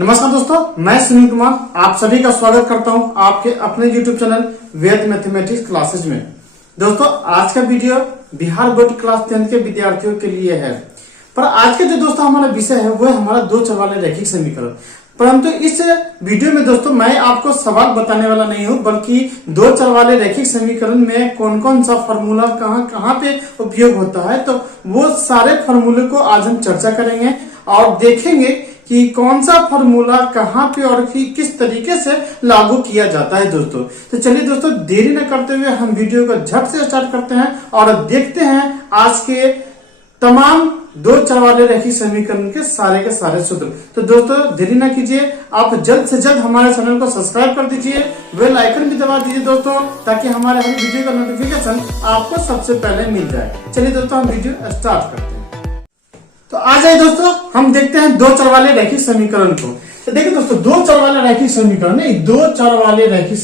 नमस्कार दोस्तों, मैं सुनील कुमार आप सभी का स्वागत करता हूं आपके अपने YouTube चैनल वेद मैथमेटिक्स क्लासेज में। दोस्तों, आज का वीडियो बिहार बोर्ड क्लास 10 के विद्यार्थियों के लिए है। पर आज का जो दोस्तों हमारा विषय है वो है हमारा दो चर वाले रैखिक समीकरण। परंतु इस वीडियो में दोस्तों मैं आपको सवाल बताने वाला नहीं हूं, बल्कि दो चर वाले रैखिक समीकरण में कौन कौन सा फॉर्मूला कहां पे उपयोग होता है, तो वो सारे फॉर्मूले को आज हम चर्चा करेंगे और देखेंगे कि कौन सा फॉर्मूला कहां पे और किस तरीके से लागू किया जाता है दोस्तों। तो चलिए दोस्तों, देरी न करते हुए हम वीडियो को झट से स्टार्ट करते हैं और देखते हैं आज के तमाम दो चर वाले रैखिक समीकरण के सारे सूत्र। तो दोस्तों देरी न कीजिए, आप जल्द से जल्द हमारे चैनल को सब्सक्राइब कर दीजिए, बेल आइकन भी दबा दीजिए दोस्तों, ताकि हमारे हर वीडियो का नोटिफिकेशन आपको सबसे पहले मिल जाए। चलिए दोस्तों, हम वीडियो स्टार्ट करते हैं। तो आ जाए दोस्तों, हम देखते हैं दो चर वाले रैखिक समीकरण को। तो देखिए दोस्तों, दो चर वाले रैखिक समीकरण नहीं, दो चर वाले रैखिक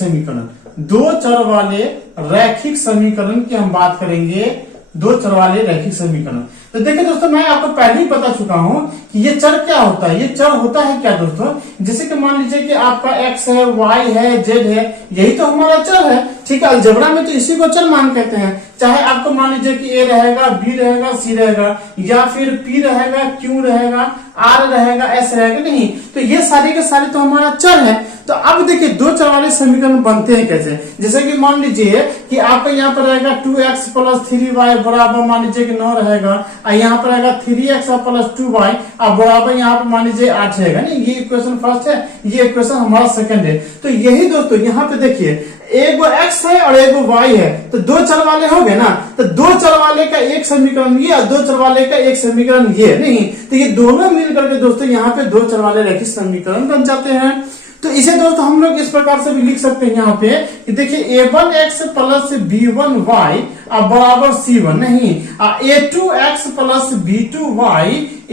समीकरण की हम बात करेंगे। दो चर वाले रैखिक समीकरण। तो देखिए दोस्तों, मैं आपको पहले ही बता चुका हूं कि ये चर क्या होता है। ये चर होता है क्या दोस्तों, जैसे कि मान लीजिए कि आपका x है, y है, z है, यही तो हमारा चर है। ठीक है, अलजेब्रा में तो इसी को चर मान कहते हैं। चाहे आपको मान लीजिए कि a रहेगा, b रहेगा, c रहेगा, या फिर p रहेगा, q रहेगा, r रहेगा, s रहेगा, नहीं तो ये सारे के सारे तो हमारा चर है। तो अब देखिए दो चर वाले समीकरण बनते हैं कैसे। जैसे कि मान लीजिए कि आपका यहाँ पर रहेगा 2x + 3y बराबर मान लीजिए कि 9 रहेगा, और यहाँ पर रहेगा 3x + 2y अब बराबर यहाँ पर मान लीजिए 8 रहेगा। नहीं, ये इक्वेशन फर्स्ट है, ये इक्वेशन हमारा सेकंड है। तो यही दोस्तों यहाँ पे देखिए, एक x है और एक y है, तो दो चर वाले हो गए ना। तो दो चर वाले का एक समीकरण ये और दो चर वाले का एक समीकरण ये, नहीं तो ये दोनों मिलकर के दोस्तों यहाँ पे दो चर वाले रैखिक समीकरण बन जाते हैं। तो इसे दोस्तों हम लोग इस प्रकार से भी लिख सकते हैं यहाँ पे कि देखिए a1x + b1y बराबर c1, नहीं a2x + b2y =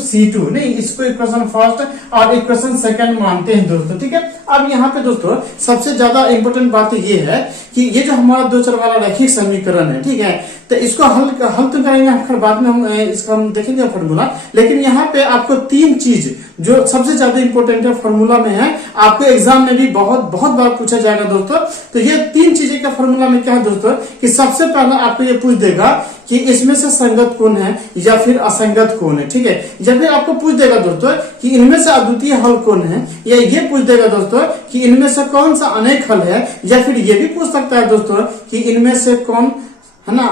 c2, नहीं इसको इक्वेशन फर्स्ट और इक्वेशन सेकंड मानते हैं दोस्तों। ठीक है, अब यहाँ पे दोस्तों सबसे ज्यादा इंपॉर्टेंट बात ये है कि ये जो हमारा दो चर वाला रैखिक समीकरण है, ठीक है, तो इसको हल तो करेंगे बाद में, हम इसका हम देखेंगे फॉर्मूला। लेकिन यहाँ पे आपको तीन चीज जो सबसे ज्यादा इंपॉर्टेंट है फॉर्मूला में है, आपको एग्जाम में भी बहुत बार पूछा जाएगा दोस्तों। तो ये तीन चीजें का फॉर्मूला में क्या है दोस्तों, कि सबसे पहले आपको ये पूछ देगा कि इसमें से संगत कौन है या फिर असंगत कौन है। ठीक है, या फिर आपको पूछ देगा दोस्तों कि इनमें से अद्वितीय हल कौन है, या ये पूछ देगा दोस्तों कि इनमें से कौन सा अनेक हल है, या फिर ये भी पूछ सकता है दोस्तों कि इनमें से कौन है ना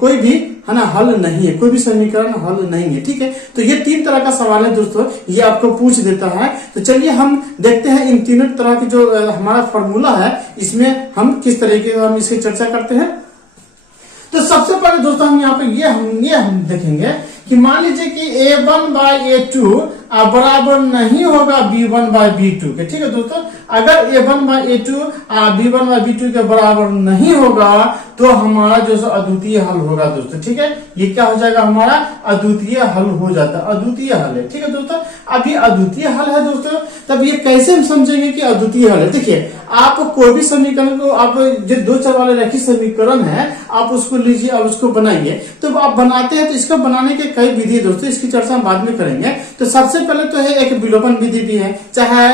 कोई भी है ना हल नहीं है, कोई भी समीकरण हल नहीं है। ठीक है, तो ये तीन तरह का सवाल है दोस्तों, ये आपको पूछ देता है। तो चलिए हम देखते हैं इन तीनों तरह की जो हमारा फॉर्मूला है, इसमें हम किस तरीके का हम इसकी चर्चा करते हैं। तो सबसे पहले दोस्तों हम यहाँ पे ये हम देखेंगे कि मान लीजिए कि a1/a2 बराबर नहीं होगा b1/b2 के। ठीक है दोस्तों, अगर a1/a2 b1/b2 के बराबर नहीं होगा तो हमारा जो अद्वितीय हल होगा दोस्तों। ठीक है, ये क्या हो जाएगा, हमारा अद्वितीय हल हो जाता है, अद्वितीय हल है। ठीक है दोस्तों, अब ये अद्वितीय हल है दोस्तों, तब ये कैसे हम समझेंगे कि अद्वितीय हल है। देखिए, आप कोई भी समीकरण को, आप जो दो चर वाले रैखिक समीकरण है, आप उसको लीजिए और उसको बनाइए। तो आप बनाते हैं तो इसको बनाने के कई विधि है दोस्तों, इसकी चर्चा हम बाद में करेंगे। तो सबसे पहले तो है एक विलोपन विधि भी है, चाहे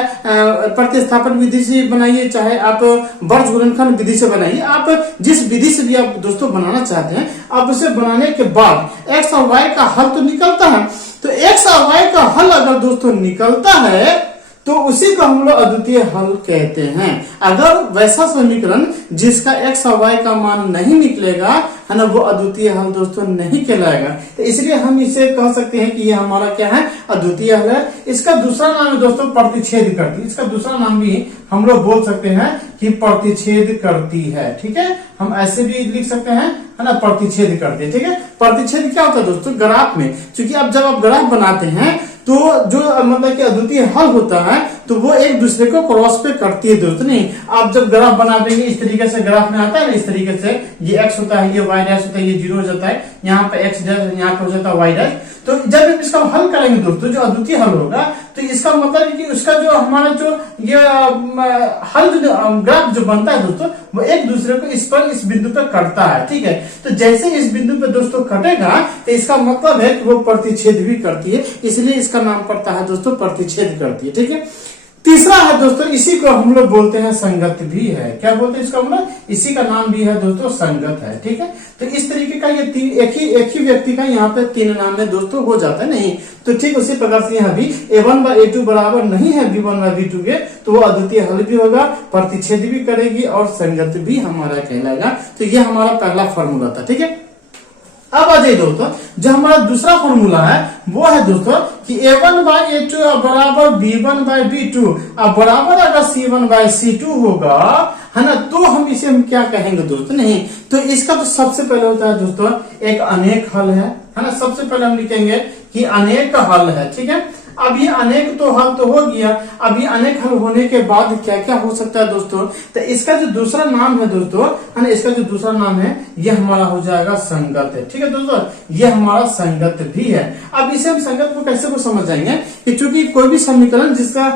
प्रतिस्थापन विधि से बनाइए, चाहे आप वर्ग गुणनखंड विधि से बनाइए। आप जिस विधि से भी आप दोस्तों बनाना चाहते हैं, आप उसे बनाने के बाद x और y का हल तो निकलता है। तो x और y का हल अगर दोस्तों निकलता है तो उसी को हम लोग अद्वितीय हल कहते हैं। अगर वैसा समीकरण जिसका x और y का मान नहीं निकलेगा है ना, वो अद्वितीय हल दोस्तों नहीं कहलाएगा। तो इसलिए हम इसे कह सकते हैं कि ये हमारा क्या है, अद्वितीय हल है। इसका दूसरा नाम है दोस्तों प्रतिच्छेद करती। इसका दूसरा नाम भी हम लोग बोल सकते हैं कि प्रतिच्छेद करती है। ठीक है, हम ऐसे भी लिख सकते हैं है ना, प्रतिच्छेद करती है। ठीक है, प्रतिच्छेद क्या होता है दोस्तों, ग्राफ में, क्योंकि अब जब आप ग्राफ बनाते हैं तो जो मतलब कि अद्वितीय हल होता है तो वो एक दूसरे को क्रॉस पे करती है दोस्तों। नहीं, आप जब ग्राफ बना देंगे इस तरीके से, ग्राफ में आता है ना इस तरीके से, ये x होता है, ये y डैश होता है, ये 0 हो जाता है, यहाँ पे x डैश यहाँ पे हो जाता है y डैश। तो जब हम इसका हल करेंगे दोस्तों, जो अद्वितीय हल होगा, तो इसका मतलब है कि उसका जो हमारा जो ये हल जो ग्राफ जो बनता है दोस्तों, वो एक दूसरे को इस बिंदु पर कटता है। ठीक है, तो जैसे इस बिंदु पे दोस्तों कटेगा, तो इसका मतलब है कि वो प्रतिच्छेद भी करती है, इसलिए इसका नाम पड़ता है दोस्तों प्रतिच्छेद करती है। ठीक है, तीसरा है दोस्तों, इसी को हम लोग बोलते हैं संगत भी है। क्या बोलते हैं इसका मतलब, इसी का नाम भी है दोस्तों संगत है। ठीक है, तो इस तरीके का ये एक ही व्यक्ति का यहाँ पे 3 नाम में दोस्तों हो जाता है। नहीं तो ठीक उसी प्रकार से यहाँ भी a1/a2 बराबर नहीं है b1/b2 के, तो वो अद्वितीय हल भी होगा, प्रतिच्छेद भी करेगी और संगत भी हमारा कहलाएगा। तो ये हमारा पहला फॉर्मूला था। ठीक है, अब आ जाइए दोस्तों, जो हमारा दूसरा फॉर्मूला है वो है दोस्तों कि a1/a2 बराबर b1/b2 अब बराबर अगर c1/c2 होगा, है ना, तो हम क्या कहेंगे दोस्तों। नहीं तो इसका तो सबसे पहले होता है दोस्तों एक अनेक हल है ना। सबसे पहले हम लिखेंगे कि अनेक हल है। ठीक है, अब ये अनेक तो हल तो हो गया, अब ये अनेक हल होने के बाद क्या क्या हो सकता है दोस्तों, तो इसका जो दूसरा नाम है दोस्तों, है ना, इसका जो दूसरा नाम है ये हमारा हो जाएगा संगत है। ठीक है दोस्तों, ये हमारा संगत भी है। अब इसे हम संगत को कैसे को समझ जाएंगे कि चूंकि कोई भी समीकरण जिसका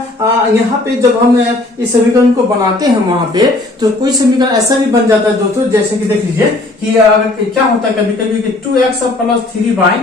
यहाँ पे जब हम इस समीकरण को बनाते हैं वहां पे, तो कोई समीकरण ऐसा भी बन जाता है दोस्तों, जैसे कि देख लीजिए कि क्या होता है कभी कभी कि 2x + 3y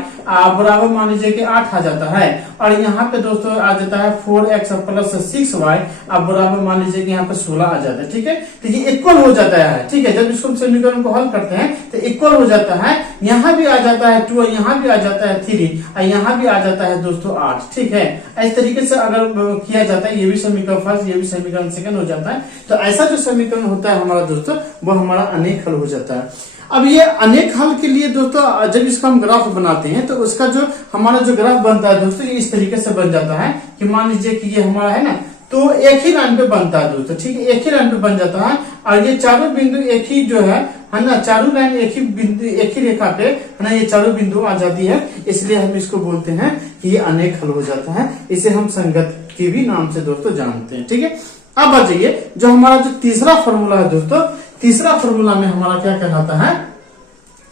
बराबर मान लीजिए कि 8 आ जाता है, और यहाँ पे दोस्तों आ जाता है 4x + 6y अब बराबर मान लीजिए कि यहाँ पे 16 आ जाता है। ठीक है, तो ये इक्वल हो जाता है। ठीक है, जब इसको समीकरण को हल करते हैं तो इक्वल हो जाता है, यहाँ भी आ जाता है 2, यहाँ भी आ जाता है 3 और यहाँ भी आ जाता है दोस्तों 8। ठीक है, इस तरीके से अगर किया जाता है, ये भी समीकरण फर्स्ट, ये भी समीकरण सेकंड हो जाता है। तो ऐसा जो समीकरण होता है हमारा दोस्तों, वो हमारा अनेक हल हो जाता है। अब ये अनेक हल के लिए दोस्तों जब इसका हम ग्राफ बनाते हैं, तो उसका जो हमारा जो ग्राफ बनता है दोस्तों, ये इस तरीके से बन जाता है कि मान लीजिए कि ये हमारा है ना, तो एक ही लाइन पे बनता है दोस्तों। ठीक है, एक ही लाइन पे बन जाता है, और ये चारों बिंदु एक ही जो है ना, चारों लाइन एक ही बिंदु, एक ही रेखा पे है ना, ये चारों बिंदु आ जाती है, इसलिए हम इसको बोलते हैं कि ये अनेक हल हो जाता है। इसे हम संगत के भी नाम से दोस्तों जानते हैं। ठीक है, अब आ जाइए जो हमारा जो तीसरा फॉर्मूला है दोस्तों, तीसरा फॉर्मूला में हमारा क्या कहलाता है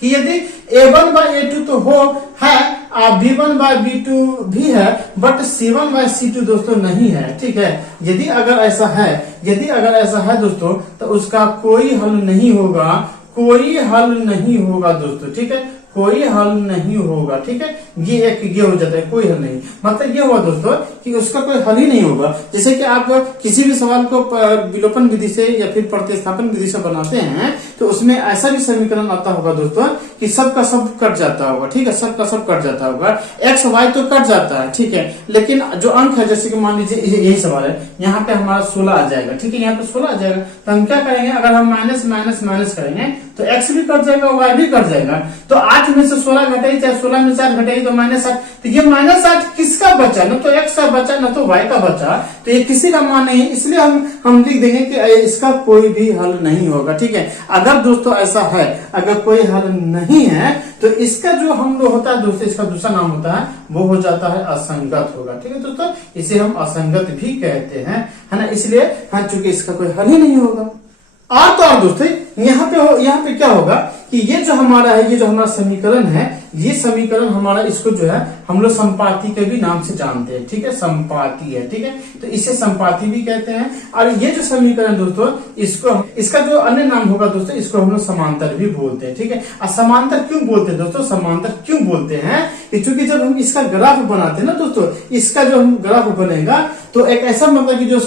कि यदि a1/a2 तो हो है, b1/b2 भी है, बट c1/c2 दोस्तों नहीं है। ठीक है, यदि अगर ऐसा है दोस्तों, तो उसका कोई हल नहीं होगा, कोई हल नहीं होगा दोस्तों। ठीक है, कोई हल नहीं होगा। ठीक है, ये हो जाता है, कोई हल नहीं, मतलब ये हुआ दोस्तों कि उसका कोई हल ही नहीं होगा। जैसे कि आप किसी भी सवाल को विलोपन विधि से या फिर प्रतिस्थापन विधि से बनाते हैं, तो उसमें ऐसा भी समीकरण आता होगा दोस्तों कि सब का सब कट जाता होगा। ठीक है, सब का सब कट जाता होगा, x y तो कट जाता है। ठीक है, लेकिन जो अंक है, जैसे कि मान लीजिए यही सवाल है, यहाँ पे हमारा 16 आ जाएगा। ठीक है, यहाँ पे 16 आ जाएगा, तो हम क्या करेंगे, अगर हम माइनस माइनस माइनस करेंगे तो x भी कट जाएगा, y भी कट जाएगा। तो 8 में से 16 घटाई, चाहे 16 में 4 घटाई, तो -8। तो ये -8 किसका बचा, न तो x का बचा न तो y का बचा, तो ये किसी का मान नहीं है, इसलिए हम लिख देंगे कि इसका कोई भी हल नहीं होगा। ठीक है, अगर दोस्तों ऐसा है, अगर कोई हल नहीं है, तो इसका जो हम लोग होता है दोस्तों, इसका दूसरा नाम होता है, वो हो जाता है असंगत होगा। ठीक है दोस्तों, इसे हम असंगत भी कहते हैं, है ना, इसलिए हाँ, चूंकि इसका कोई हल ही नहीं होगा। और तो और दोस्तों यहाँ पे क्या होगा कि ये जो हमारा है, ये जो हमारा समीकरण है, ये समीकरण हमारा, इसको जो है हम लोग संपाती के भी नाम से जानते हैं। ठीक है, संपाती है। ठीक है, तो इसे संपाती भी कहते हैं। और ये जो समीकरण दोस्तों, इसका जो अन्य नाम होगा दोस्तों, इसको हम लोग समांतर भी बोलते हैं। ठीक है, और समांतर क्यों बोलते हैं दोस्तों, समांतर क्यों बोलते हैं, क्योंकि जब हम इसका ग्राफ बनाते हैं ना दोस्तों, इसका जो हम ग्राफ बनेगा, तो एक ऐसा मतलब कि जो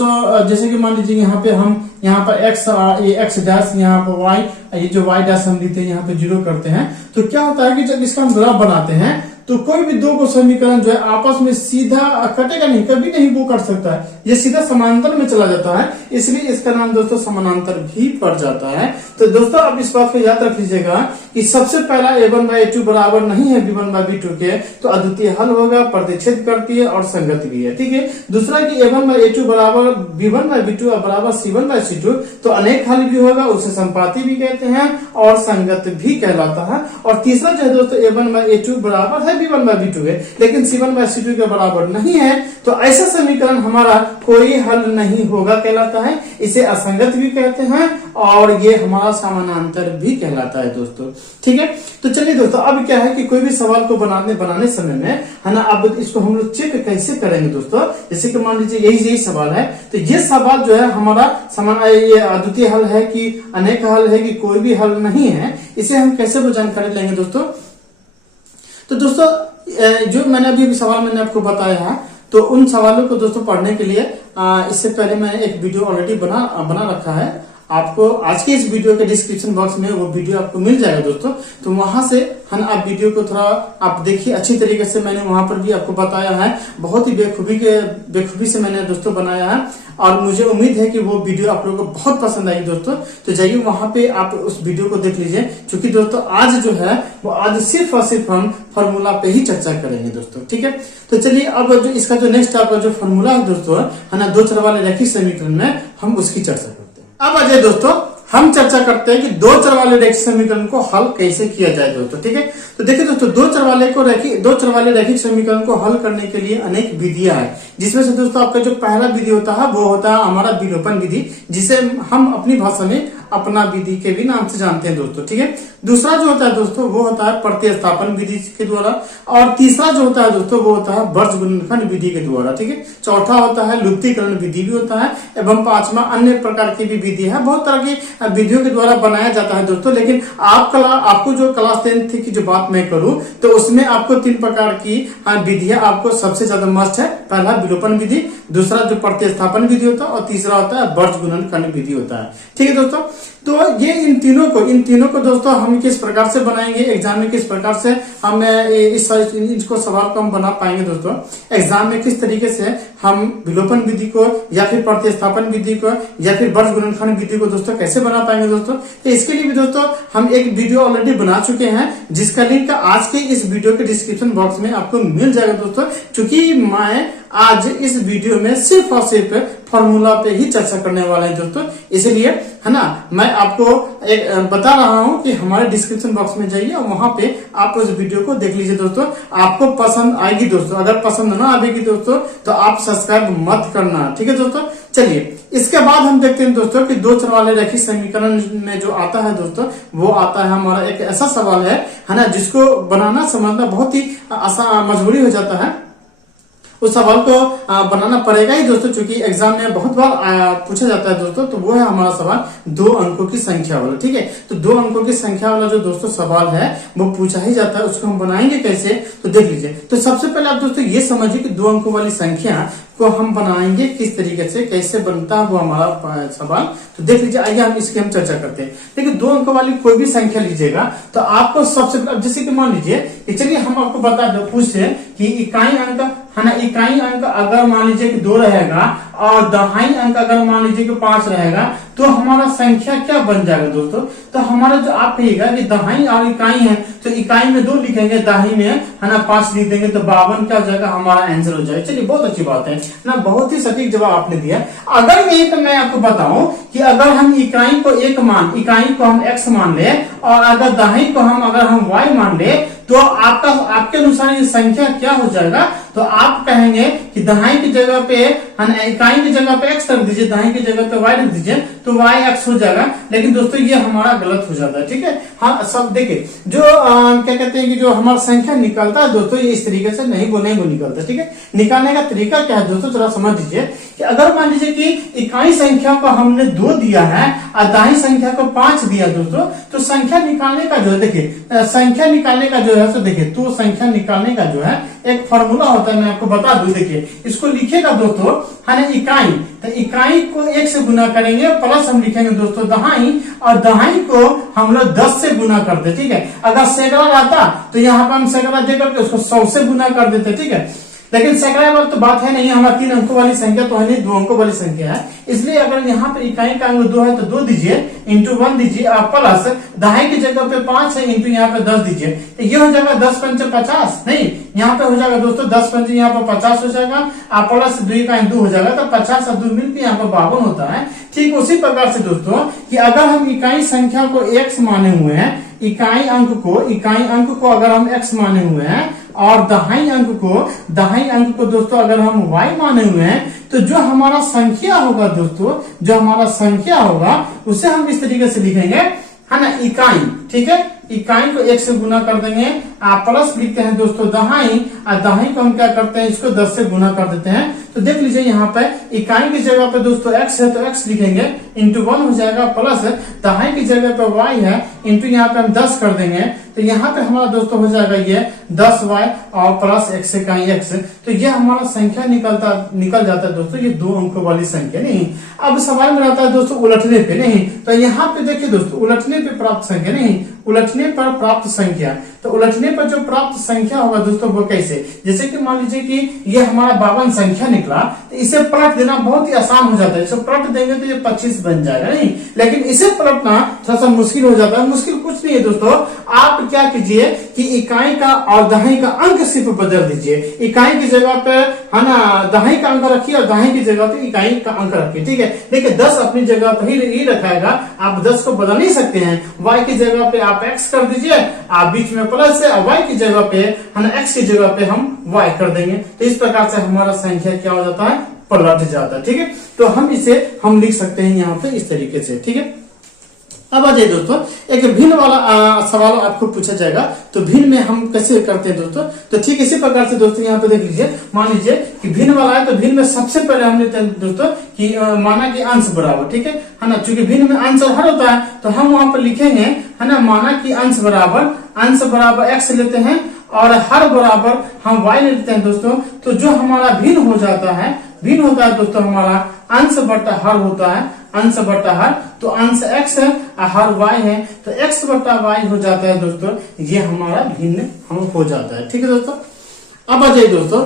जैसे कि मान लीजिए यहाँ पे हम यहाँ पर x डैश, यहाँ पर y, ये जो y डैश हम लिखते हैं, यहाँ पे 0 करते हैं, तो क्या होता है कि जब इसका हम ग्राफ बनाते हैं, तो कोई भी दो को समीकरण जो है आपस में सीधा कटेगा नहीं, कभी नहीं वो कट सकता है, ये सीधा समानांतर में चला जाता है, इसलिए इसका नाम दोस्तों समानांतर भी पड़ जाता है। तो दोस्तों अब इस बात को याद रख लीजिएगा कि सबसे पहला a1/a2 बराबर नहीं है b1/b2 के, तो अद्वितीय हल होगा, प्रतिच्छेद करती है और संगत भी है। ठीक है, दूसरा कि a1/a2 बराबर b1/b2 बराबर c1/c2, तो अनेक हल भी होगा, उसे संपाती भी कहते हैं और संगत भी कहलाता है। और तीसरा जो है दोस्तों a1/a2 बराबर है b1/b2 है, लेकिन c1/c2 के बराबर नहीं है, तो ऐसा समीकरण हमारा कोई हल नहीं होगा कहलाता है। इसे असंगत भी कहते हैं और ये हमारा समानांतर भी कहलाता है दोस्तों। ठीक है, तो चलिए दोस्तों, अब क्या है कि कोई भी सवाल को बनाने समय में है ना, अब इसको हम लोग चेक कैसे करेंगे दोस्तों। जैसे कि मान लीजिए यही सवाल है, तो ये सवाल जो है हमारा ये अद्वितीय हल है कि अनेक हल है कि कोई भी हल नहीं है, इसे हम कैसे जानकारी लेंगे दोस्तों। तो दोस्तों जो मैंने अभी सवाल मैंने आपको बताया है, तो उन सवालों को दोस्तों पढ़ने के लिए इससे पहले मैंने एक वीडियो ऑलरेडी बना रखा है। आपको आज के इस वीडियो के डिस्क्रिप्शन बॉक्स में वो वीडियो आपको मिल जाएगा दोस्तों, तो वहां से है ना आप वीडियो को थोड़ा आप देखिए अच्छी तरीके से। मैंने वहां पर भी आपको बताया है, बहुत ही बेखूबी से मैंने दोस्तों बनाया है, और मुझे उम्मीद है कि वो वीडियो आप लोगों को बहुत पसंद आई दोस्तों। तो जाइए वहां पे आप उस वीडियो को देख लीजिए, क्योंकि दोस्तों आज जो है वो आज सिर्फ और सिर्फ हम फॉर्मूला पे ही चर्चा करेंगे दोस्तों। ठीक है, तो चलिए अब जो इसका जो नेक्स्ट आपका जो फॉर्मूला है दोस्तों, है ना, 2 चर वाले रैखिक समीकरण में हम उसकी चर्चा करते हैं। अब अजय दोस्तों हम चर्चा करते हैं कि 2 चर वाले रैखिक समीकरण को हल कैसे किया जाए दोस्तों। ठीक है, तो देखिए दोस्तों, 2 चर वाले रैखिक समीकरण को हल करने के लिए अनेक विधियां हैं, जिसमें से दोस्तों आपका जो पहला विधि होता है वो होता है हमारा विलोपन विधि, जिसे हम अपनी भाषा में अपना विधि के भी नाम से जानते हैं दोस्तों। ठीक है, दूसरा जो होता है दोस्तों वो होता है प्रतिस्थापन विधि के द्वारा, और तीसरा जो होता है दोस्तों वो होता है वर्ग गुणनखंड विधि के द्वारा। ठीक है, चौथा होता है लुप्तीकरण विधि भी होता है, एवं 5वां अन्य प्रकार की भी विधि है। बहुत तरह की विधियों के द्वारा बनाया जाता है दोस्तों, लेकिन आपको जो क्लास 10th की जो बात मैं करूं तो उसमें आपको 3 प्रकार की विधियां आपको सबसे ज्यादा मस्ट है। पहला विलोपन विधि, दूसरा जो प्रतिस्थापन विधि होता है, और तीसरा होता है वर्ग गुणनखंड विधि होता है। ठीक है दोस्तों, तो ये इन तीनों को दोस्तों हम किस प्रकार से बनाएंगे एग्जाम में, किस प्रकार से हम इसको सवाल को हम बना पाएंगे दोस्तों एग्जाम में, किस तरीके से हम विलोपन विधि को या फिर प्रतिस्थापन विधि को या फिर वर्ग गुणनखंड विधि को दोस्तों कैसे बना पाएंगे दोस्तों। तो इसके लिए भी दोस्तों हम एक वीडियो ऑलरेडी बना चुके हैं, जिसका लिंक आज के इस वीडियो के डिस्क्रिप्शन बॉक्स में आपको मिल जाएगा दोस्तों। क्योंकि मैं आज इस वीडियो में सिर्फ और सिर्फ फॉर्मूला पे ही चर्चा करने वाला है दोस्तों, इसलिए है ना मैं आपको एक बता रहा हूं कि हमारे डिस्क्रिप्शन बॉक्स में जाइए और वहां पे आप उस वीडियो को देख लीजिए दोस्तों। आपको पसंद आएगी दोस्तों, अगर पसंद ना आएगी दोस्तों तो आप सब्सक्राइब मत करना। ठीक है दोस्तों, चलिए इसके बाद हम देखते हैं दोस्तों कि 2 चर वाले रैखिक समीकरण में जो आता है दोस्तों, वो आता है हमारा एक ऐसा सवाल है ना, जिसको बनाना समझना बहुत ही आसान मजबूरी हो जाता है। उस सवाल को बनाना पड़ेगा ही दोस्तों, क्योंकि एग्जाम में बहुत बार पूछा जाता है दोस्तों। तो वो है हमारा सवाल 2 अंकों की संख्या वाला। ठीक है, तो 2 अंकों की संख्या वाला जो दोस्तों सवाल है वो पूछा ही जाता है। उसको हम बनाएंगे कैसे, तो देख लीजिए। तो सबसे पहले आप दोस्तों ये समझिए कि 2 अंकों वाली संख्या को हम बनाएंगे किस तरीके से, कैसे बनता है वो हमारा सवाल। तो देख लीजिए, आइए हम इसकी हम चर्चा करते हैं। देखिए 2 अंकों वाली कोई भी संख्या लीजिएगा तो आपको सबसे पहले, जैसे कि मान लीजिए कि चलिए हम आपको बता दो, पूछे कि इकाई अंक है ना, इकाई अंक अगर मान लीजिए कि 2 रहेगा और दहाई अंक अगर मान लीजिए कि 5 रहेगा, तो हमारा संख्या क्या बन जाएगा दोस्तों। तो हमारा जो आप कहिएगा कि दहाई और इकाई है, तो इकाई में 2 लिखेंगे, दहाई में है ना 5 लिख देंगे, तो 52 क्या हो जाएगा, हमारा आंसर हो जाएगा। चलिए बहुत अच्छी बात है ना, बहुत ही सटीक जवाब आपने दिया। अगर यही तो मैं आपको बताऊं कि अगर हम इकाई को इकाई को हम x मान ले, और अगर दहाई को अगर हम y मान ले, तो आपके अनुसार ये संख्या क्या हो जाएगा। तो आप कहेंगे कि दहाई की जगह पे इकाई की जगह पे x रख दीजिए, दहाई की जगह पे y रख दीजिए, तो y x हो जाएगा। लेकिन दोस्तों ये हमारा गलत हो जाता है। ठीक है, हाँ सब देखिए, जो क्या कहते हैं कि जो हमारा संख्या निकलता है दोस्तों, ये इस तरीके से नहीं वो निकलता है। ठीक है, निकालने का तरीका क्या है दोस्तों, जरा समझ लीजिए कि अगर मान लीजिए कि इकाई संख्या को हमने 2 दिया है और दहाई संख्या को 5 दिया दोस्तों, तो संख्या निकालने का जो है, देखिए संख्या निकालने का जो है, तो देखिए तो संख्या निकालने का जो है एक फॉर्मूला होता है, मैं आपको बता दूं। देखिए इसको लिखिएगा दोस्तों, है ना इकाई, तो इकाई को 1 से गुना करेंगे, प्लस हम लिखेंगे दोस्तों दहाई, और दहाई को हम लोग 10 से गुना करते। ठीक है, अगर सैकड़ा रहता तो यहाँ पर हम सैकड़ा देकर के उसको 100 से गुना कर देते। ठीक है, लेकिन सैकड़ा वाली तो बात है नहीं, हमारा 3 अंकों वाली संख्या तो है नहीं, 2 अंकों वाली संख्या है। इसलिए अगर यहाँ पर इकाई का अंक 2 है तो 2 दीजिए, इंटू 1 दीजिए, प्लस दहाई की जगह पे 5 है, इंटू यहाँ पे 10 दीजिए, तो ये हो जाएगा 10 पंच 50, नहीं यहाँ पे हो जाएगा दोस्तों 10 पंच यहाँ पे 50 हो जाएगा, प्लस 2 का 2 हो जाएगा, तो 50 और 2 मिलकर यहाँ पे 52 होता है। ठीक उसी प्रकार से दोस्तों कि अगर हम इकाई संख्या को x माने हुए हैं, इकाई अंक को अगर हम x माने हुए हैं और दहाई अंक को दोस्तों अगर हम y माने हुए हैं तो जो हमारा संख्या होगा दोस्तों, जो हमारा संख्या होगा उसे हम इस तरीके से लिखेंगे, है ना, इकाई। ठीक है, इकाई को 1 से गुना कर देंगे, प्लस लिखते हैं दोस्तों दहाई, और दहाई को हम क्या करते हैं, इसको 10 से गुना कर देते हैं। तो देख लीजिए यहाँ पे इकाई की जगह पे दोस्तों x है तो x लिखेंगे, इंटू 1 हो जाएगा, प्लस दहाई की जगह पे y है, इंटू यहाँ पे हम 10 कर देंगे। तो यहाँ पे हमारा दोस्तों हो जाएगा ये 10y और प्लस x इकाई x। तो ये हमारा संख्या निकल जाता है दोस्तों, ये 2 अंकों वाली संख्या। नहीं, अब सवाल में आता है दोस्तों उलटने पे। नहीं, तो यहाँ पे देखिए दोस्तों उलटने पे प्राप्त संख्या, नहीं उलटने पर प्राप्त संख्या। तो उलटने पर जो प्राप्त संख्या होगा दोस्तों वो कैसे, जैसे कि मान लीजिए कि ये हमारा 52 संख्या निकला, तो इसे पलट देना बहुत ही आसान हो जाता है। इसे पलट देंगे तो ये 25 बन जाएगा। नहीं, लेकिन इसे पलटना थोड़ा सा मुश्किल हो जाता है। मुश्किल कुछ नहीं है दोस्तों, आप क्या कीजिए कि इकाई का और दहाई का अंक सिर्फ बदल दीजिए। इकाई की जगह पे, है ना, दहाई का अंक रखिए और दहाई की जगह पे इकाई का अंक रखिए। ठीक है, देखिए 10 अपनी जगह पर ही रखेगा, आप 10 को बदल नहीं सकते हैं। y की जगह पे आप x कर दीजिए, आप बीच में प्लस है, y की जगह पे, है ना, x की जगह पे हम y कर देंगे। तो इस प्रकार से हमारा संख्या क्या हो जाता है, पलट जाता है। ठीक है, तो हम लिख सकते हैं यहाँ पे इस तरीके से। ठीक है, अब आ जाइए दोस्तों, एक भिन्न वाला सवाल आपको पूछा जाएगा, तो भिन्न में हम कैसे करते हैं दोस्तों। तो ठीक इसी प्रकार से दोस्तों यहाँ पे देख लीजिए, मान लीजिए कि भिन्न वाला है, तो भिन्न में सबसे पहले हम लेते हैं दोस्तों कि माना कि अंश बराबर। ठीक है ना, चूंकि भिन्न में अंश और हर होता है तो हम वहां पर लिखेंगे, है ना, माना कि अंश बराबर x लेते हैं और हर बराबर हम y लेते हैं दोस्तों। तो जो हमारा भिन्न हो जाता है, भिन्न होता है दोस्तों हमारा अंश बटा हर होता है, अंश बटा हर। तो अंश x है और हर y है, तो x बटा y हो जाता है दोस्तों, ये हमारा भिन्न हम हो जाता है। ठीक है दोस्तों, अब आ जाइए दोस्तों,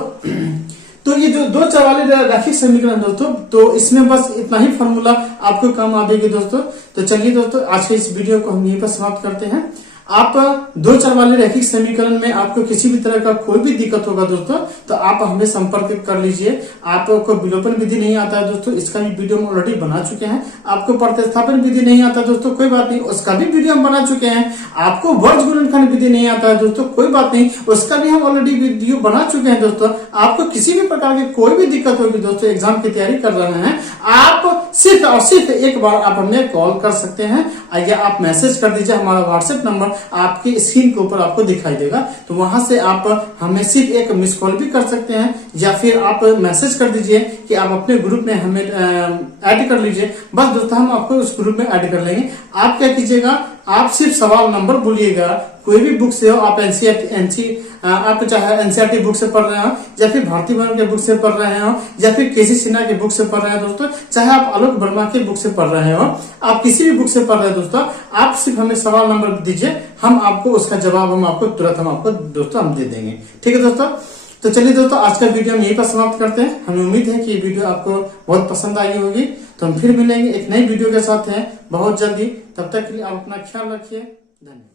तो ये जो 2 चर वाले रैखिक समीकरण दोस्तों, तो इसमें बस इतना ही फॉर्मूला आपको काम आएगी दोस्तों। तो चलिए दोस्तों, आज के इस वीडियो को हम यहीं पर समाप्त करते हैं। आप 2 चर वाले रैखिक समीकरण में आपको किसी भी तरह का कोई भी दिक्कत होगा दोस्तों, तो आप हमें संपर्क कर लीजिए। आपको विलोपन विधि नहीं आता है दोस्तों, इसका भी वीडियो हम ऑलरेडी बना चुके हैं। आपको प्रतिस्थापन विधि नहीं आता दोस्तों, कोई बात नहीं, उसका भी वीडियो हम बना चुके हैं। आपको वर्ग गुणनखंड विधि नहीं आता है दोस्तों, कोई बात नहीं, उसका भी हम ऑलरेडी वीडियो बना चुके हैं दोस्तों। आपको किसी भी प्रकार की कोई भी दिक्कत होगी दोस्तों, एग्जाम की तैयारी कर रहे हैं, आप सिर्फ और सिर्फ एक बार आप हमें कॉल कर सकते हैं या आप मैसेज कर दीजिए। हमारा व्हाट्सएप नंबर आपकी स्क्रीन के ऊपर आपको दिखाई देगा, तो वहां से आप हमें सिर्फ एक मिस कॉल भी कर सकते हैं, या फिर आप मैसेज कर दीजिए कि आप अपने ग्रुप में हमें ऐड कर लीजिए। बस दोस्तों, हम आपको उस ग्रुप में ऐड कर लेंगे। आप क्या कीजिएगा, आप सिर्फ सवाल नंबर भूलिएगा। कोई भी बुक से हो, आप आप चाहे एनसीईआरटी बुक से पढ़ रहे हो, या फिर भारती भवन के बुक से पढ़ रहे हो, या फिर केसी सिन्हा के बुक से पढ़ रहे हैं दोस्तों, चाहे आप आलोक वर्मा के बुक से पढ़ रहे हो, आप किसी भी बुक से पढ़ रहे हैं दोस्तों, आप सिर्फ हमें सवाल नंबर दीजिए, हम आपको उसका जवाब हम आपको दोस्तों हम दे देंगे। ठीक है दोस्तों, तो चलिए दोस्तों, आज का वीडियो हम यहीं पर समाप्त करते हैं। हमें उम्मीद है कि ये वीडियो आपको बहुत पसंद आई होगी। तो हम फिर मिलेंगे एक नई वीडियो के साथ हैं बहुत जल्दी। तब तक के लिए आप अपना ख्याल रखिए। धन्यवाद।